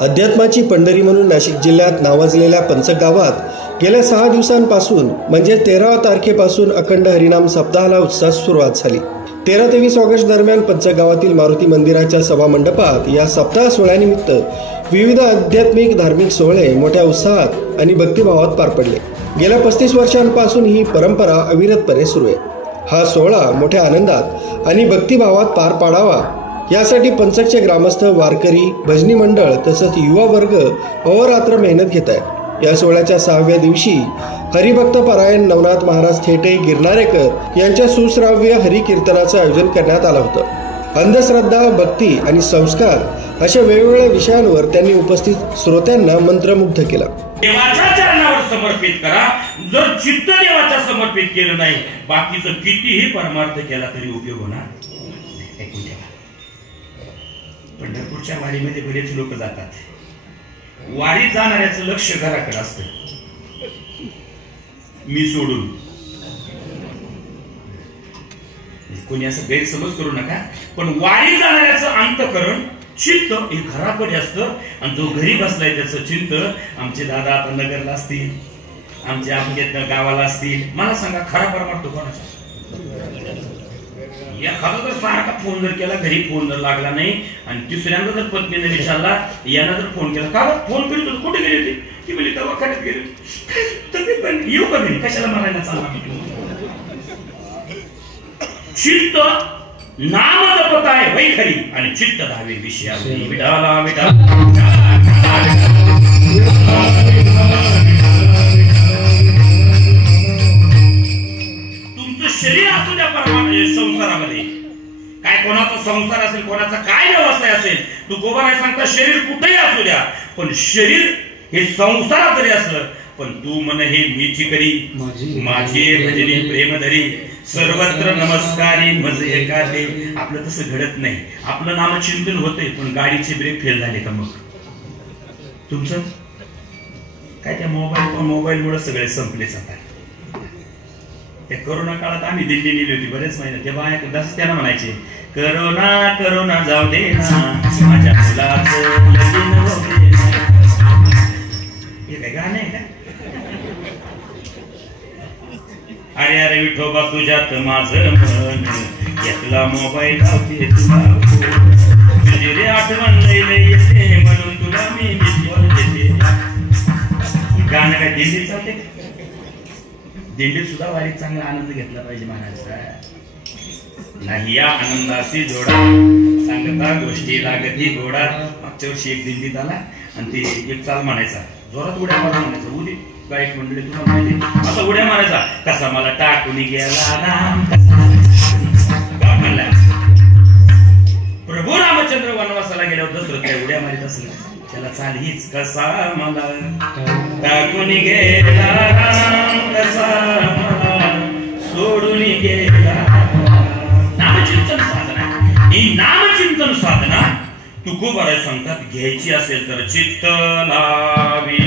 अध्यात्माची पंढरी म्हणून नाशिक जिल्ह्यात नावाजलेल्या पंचगावात गेल्या 6 दिवसांपासून म्हणजे 13 तारखेपासून अखंड हरिनाम सप्ताहाला उत्साहात सुरुवात झाली। 13 ते 20 ऑगस्ट दरम्यान पंचगावातील मारुती मंदिराच्या सभामंडपात या सप्ताह सोहळ्यानिमित्त विविध आध्यात्मिक धार्मिक सोहळे मोठ्या उत्साहात आणि भक्तिभावात पार पडले। गेल्या 35 वर्षांपासून ही परंपरा अविरतपणे सुरू आहे। हा सोहळा मोठ्या आनंदात आणि भक्तिभावात पार पाडावा यासाठी पंचकचे ग्रामस्थ, वारकरी, भजनी मंडळ तसंच युवा वर्ग अहोरात्र मेहनत घेत आहे। या सोहळ्याच्या 6व्या दिवशी हरिभक्त परायण नवनाथ महाराज थेटे गिरनारेकर यांच्या सुश्राव्य हरिकीर्तनाचं आयोजन करण्यात आलं होतं। अंधश्रद्धा, भक्ती आणि संस्कार अशा वेगवेगळ्या विषयांवर त्यांनी उपस्थित श्रोत्यांना मंत्रमुग्ध केला। देवाच्या चरणावर समर्पित करा। जर चित्त देवाच्या समर्पित केलं नाही, बाकीचं कितीही परमार्थ केला तरी उपयोग होणार नाही। पंढरपूरच्या वारीमध्ये बरेच लोक जातात। वारीत जाणाऱ्याचं लक्ष घराकडे असतं, मी सोडून। कोणी असं गैरसमज करू नका, पण वारी जाणाऱ्याचं अंतःकरण, चित्त हे घराकडे असतं आणि जो घरी बसलाय त्याचं चित्त आमचे दादा आता नगरला असतील, आमच्या आपल्या गावाला असतील। मला सांगा, खरा परमार्थ कोणाचा? एखादा जर सारखा फोन जर केला, घरी फोन जर लागला नाही आणि तिसऱ्यांदा जर पत्नीने विचारला, यांना जर फोन केला, का फोन करीत होतो, कुठे गेली होती? ती बोलली दवाखान्यात गेली, तब्येत पण येऊ का घरी, कशाला मारायला चालला? चित्त नाम जपत आहे वै खरी आणि चित्त धावे विषयावरी। विठाला विठाला शरीर असू द्या संसारामध्ये, काय कोणाचा संसार असेल, कोणाचा काय व्यवसाय असेल, तू गोबराय सांगता शरीर कुठेही असू द्या, पण शरीर हे संसारात जरी असलं, पण तू मन हे मीची करी माझे भजनी प्रेम धरी सर्वत्र नमस्कारी मज एकाते। आपलं तसं घडत नाही। आपलं नामचिंतन होतंय, पण गाडीचे ब्रेक फेल झाले का? मग तुमचं काय? त्या मोबाईलमुळे सगळे संपले जातात। त्या करोना काळात आम्ही दिल्ली नेली होती बरेच महिने, तेव्हा एकदाच त्यांना म्हणायचे, करोना करोना जाऊ दे ना माझ्या मुलाचं लगीन होऊ दे ना। हे काय गाणं आहे का? अरे अरे विठोबा तुझ्यात माझं मन, यातला मोबाईल लावते तुला, तुझी रे आठवण लई येते म्हणून तुला मी देते। गाणं काय दिल्लीत चालते? दिंडीत सुद्धा वारीत चांगला आनंद घेतला पाहिजे महाराज। नाही या आनंदाशी जोडा, सांगता गोष्टी लागती गोडा। मागच्या वर्षी एक दिंडीत आला आणि ते एक चाल म्हणायचा, जोरात उड्या मारा म्हणायचा। उडी गायक मंडळी तुला माहिती, असा उड्या मारायचा, कसा मला टाकून गेला राम, म्हणला प्रभू रामचंद्र वनवासाला गेल्यावर दशरथ त्या उड्या मारित असले, त्याला चाल हीच, कसा मला टाकून गेला राम, कसा मला सोडून गेला। नामचिंतन साधना, ही नामचिंतन साधना तुकोबाराय सांगतात, घ्यायची असेल तर चित्त लावी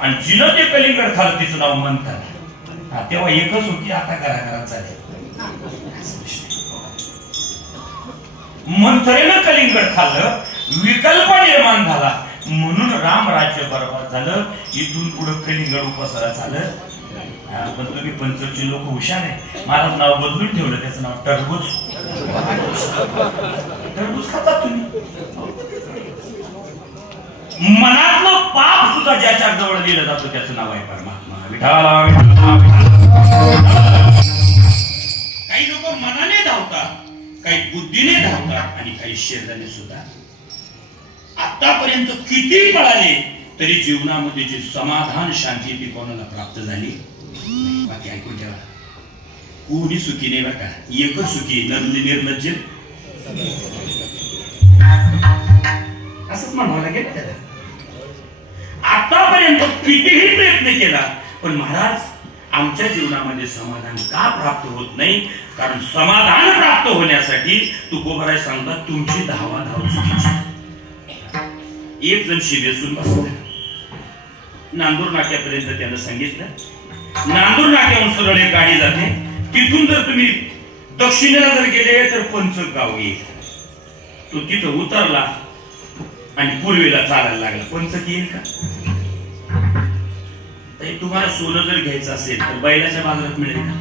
आणि जिनं ते कलिंगड खालं तिचं नाव म्हणतात। तेव्हा एकच होती, आता घराघरात झाली। मंथरेनं कलिंगड खाल्लं, विकल्प निर्माण झाला, म्हणून राम राज्य बरोबर झालं। इथून पुढे कलिंगड उपसरा झालं। पण तुम्ही पंचकची लोक हुशार आहे, माझं नाव बदलून ठेवलं, त्याचं नाव टरबूज। टरबूज खातात तुम्ही? मनातलं पाप सुद्धा ज्याच्या जवळ दिलं जातं त्याचं नाव आहे परमात्मा। विठाला काही लोक मनाने धावतात, काही बुद्धीने धावतात आणि काही शरीराने सुद्धा। आतापर्यंत किती पळाले तरी जीवनामध्ये जी समाधान, शांती ती कोणाला प्राप्त झाली? बाकी ऐकून ठेवा, कोणी सुखी नाही बरं का, एकच सुखी, निर्लज्ज। असंच म्हणावं लागेल त्याला। आतापर्यंत कितीही प्रयत्न केला, पण महाराज आमच्या जीवनामध्ये समाधान का प्राप्त होत नाही? कारण समाधान प्राप्त होण्यासाठी तुकोबाराय सांगतात, तुमची धावाधाव चुकीची। एक जण शिबेसून बसला, नांदूर नाक्यापर्यंत त्यानं सांगितलं. नांदूर नाक्याहून सरळ एक गाडी जाते. तिथून जर तुम्ही दक्षिणेला जर गेले तर पंचगाव येईल. तो तिथं उतरला आणि पूर्वेला चालायला लागला. पंचक येईल का? तुम्हाला सोनं जर घ्यायचं असेल तर बैलाच्या बाजारात मिळेल का?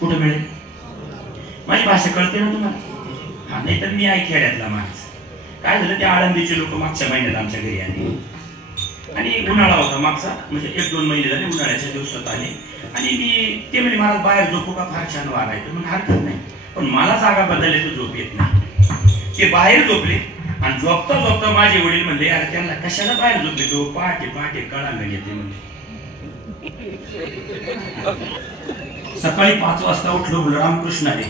कुठं मिळेल? माझी भाषा कळते ना तुम्हाला? हा, नाही तर मी आहे खेड्यातला माणूस. काय झालं, त्या आळंदीचे लोक मागच्या महिन्यात आमच्या घरी आले आणि उन्हाळा होता मागचा, म्हणजे 1-2 महिने झाले. उन्हाळ्याच्या दिवसात आले आणि ते म्हणजे मला बाहेर झोपू का? फार छान वारा आहे. मग हरकत नाही, पण मला जागा बदलले तर झोप येत नाही. ते बाहेर झोपले आणि झोपता झोपता माझे वडील म्हणले, अरे त्यांना कशाला बाहेर झोपले? तो पहाटे पहाटे कळंगण येते म्हणले. सकाळी 5 वाजता उठलो. म्हणलं रामकृष्ण आले.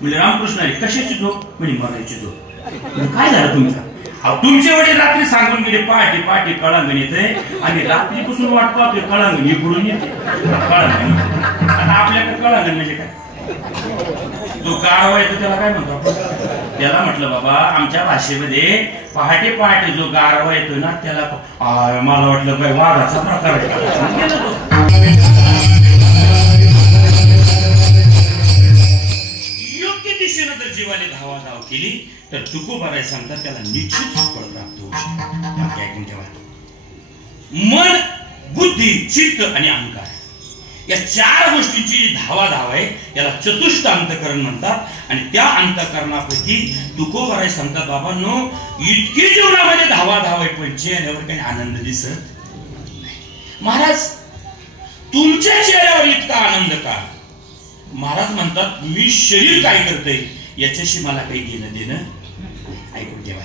म्हणजे रामकृष्ण आले. कशाची झोप? म्हणजे मरायची झोप. काय झालं तुमचं? तुमचे वडील रात्री सांगून गेले पहाटे पहाटे कळंगण येते आणि रात्रीपासून वाट पाहतोय कळंगण इकडून येते. कळंगण आता आपल्याकडे कळंगण म्हणजे काय? जो गारवा येतो त्याला काय म्हणतो आपण? त्याला म्हटलं बाबा आमच्या भाषेमध्ये पहाटे पहाटे जो गारवा येतो ना त्याला मला वाटलं काय वाघाचा प्रकार आहे. योग्य दिशेनं जर जीवाने धावाधाव केली तर तुकोबाराय सांगतात त्याला निश्चित फळ प्राप्त होऊ शकते. ऐकून ठेवा. मन, बुद्धी, चित्त आणि अहंकार या 4 गोष्टींची धावाधाव आहे. याला चतुष्ट अंतकरण म्हणतात आणि त्या अंतकरणापैकी तुकोबाराय सांगतात बाबांनो इतकी जीवनामध्ये धावाधाव आहे पण चेहऱ्यावर काही आनंद दिसत नाही. महाराज तुमच्या चेहऱ्यावर इतका आनंद का? महाराज म्हणतात मी शरीर काय करतंय याच्याशी मला काही घेणं देणं. ऐकून ठेवा.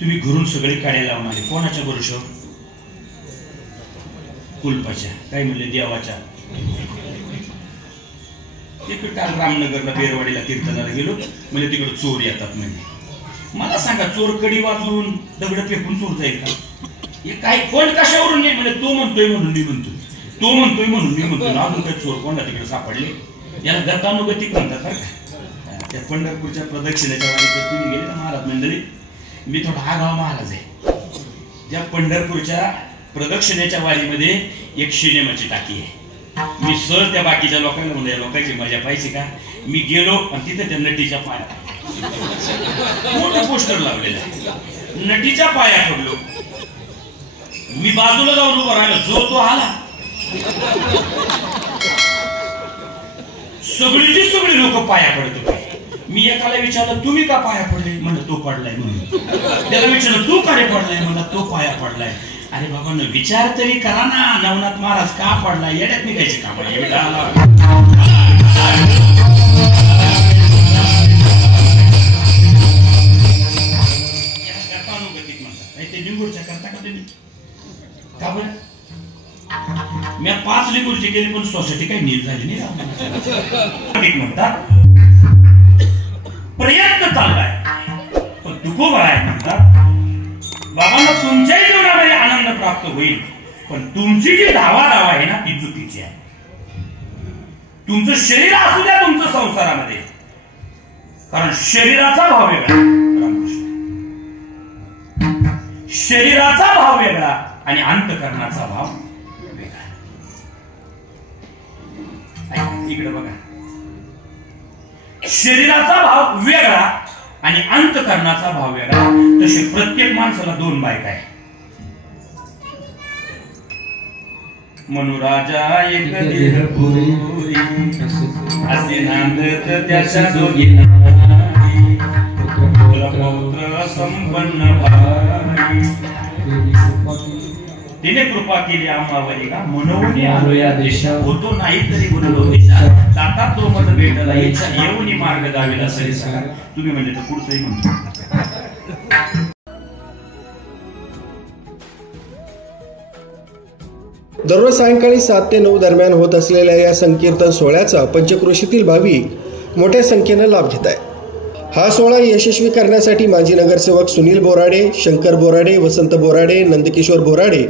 तुम्ही घरून सगळे काढे लावून आले. कोणाच्या भरोशावर? कुलपाच्या. काय म्हणले? देवाच्या. तिकडे काल रामनगरला बेरवाडीला कीर्तनाला गेलो. म्हणजे तिकडे चोर येतात. म्हणजे मला सांगा चोर कडी वाजवून दगड फेकून चोर जाईल का? हे काय कोण कशावरून नाही? म्हणजे तो म्हणतोय म्हणून मी म्हणतो, तो म्हणतोय म्हणून मी म्हणतो. अजून काही चोर कोणा तिकडे सापडले? याला गतानुगतिक म्हणतात बरं का. त्या पंढरपूरच्या प्रदक्षिणेच्या वारीत तुम्ही गेले ना महाराज मंडळी, मी थोडा आगाव महाराज आहे. त्या पंढरपूरच्या प्रदक्षिणेच्या वारीमध्ये एक सिनेमाची टाकी आहे. मी सहज त्या बाकीच्या लोकांना म्हणलं लोकांची मजा पाहिजे का? मी गेलो आणि तिथे त्या नटीच्या पाया मोठं पोस्टर लावलेलं आहे. नटीच्या पाया पडलो. मी बाजूला जाऊन उभं राहिलो. जो तो आला. सगळीची सगळी लोक पाया पडत होते. मी एकाला विचारलं तुम्ही का पाया पडले? म्हणलं तो पडलाय म्हणून. त्याला विचारलं तू का रे पडलाय? म्हणला तो पाया पडलाय. अरे बाबा न विचार तरी करा ना, नवनाथ महाराज का पडलाय? येड्यात निघायचे का? गतानुगतिक म्हणतात. ते लिंगूरच्या करता का तुम्ही? का बरं? मी 5 लिंगूरची केली पण सोसायटी काही नीट झाली नाही. म्हणतात प्रयत्न चाललाय पण तुकोबाराय म्हणतात बाबांना तुमच्याही जीवनामध्ये आनंद प्राप्त होईल पण तुमची जी धावाधाव आहे ना ती चुकीची आहे. तुमचं शरीर असू द्या तुमचं संसारामध्ये, कारण शरीराचा भाव वेगळा. शरीराचा भाव वेगळा आणि अंतकरणाचा भाव वेगळा. इकडे बघा. शरीराचा भाव वेगळा आणि अंतकरणाचा भाव वेगळा. तसे प्रत्येक माणसाला 2 बायका आहे. मनुराजा एक देह पुरी असे नांदत त्याच्या दोघी नारी, पुत्र संपन्न भारी. तिने कृपा केली आम्हावरी का मनोवनी आलो या देशा, होतो नाही तरी गुणलो देशा, दातात तो मत भेटला इच्छा येऊनी मार्ग दावेला सरीसा. तुम्ही म्हणजे तर पुढचंही म्हणतो. दररोज सायंकाळी 7 ते 9 दरम्यान होत असलेल्या या संकीर्तन सोहळ्याचा पंचक्रोशीतील भाविक मोठ्या संख्येनं लाभ घेत आहेत. हा सोहळा यशस्वी करण्यासाठी माजी नगरसेवक सुनील बोराडे, शंकर बोराडे, वसंत बोराडे, नंदकिशोर बोराडे,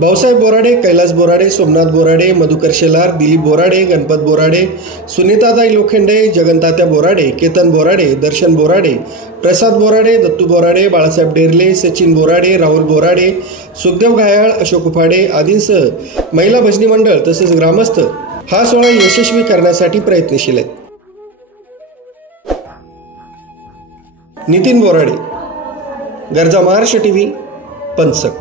भाऊसाहेब बोराडे, कैलास बोराडे, सोमनाथ बोराडे, मधुकर शेलार, दिलीप बोराडे, गणपत बोराडे, सुनीताताई लोखंडे, जगनतात्या बोराडे, केतन बोराडे, दर्शन बोराडे, प्रसाद बोराडे, दत्तू बोराडे, बाळासाहेब डेरले, सचिन बोराडे, राहुल बोराडे, सुखदेव घायाळ, अशोक उफाडे आदींसह महिला भजनी मंडळ तसेच ग्रामस्थ हा सोहळा यशस्वी करण्यासाठी प्रयत्नशील आहेत. नितीन बोराडे, गरजा महाराष्ट्र टीव्ही, पंचक.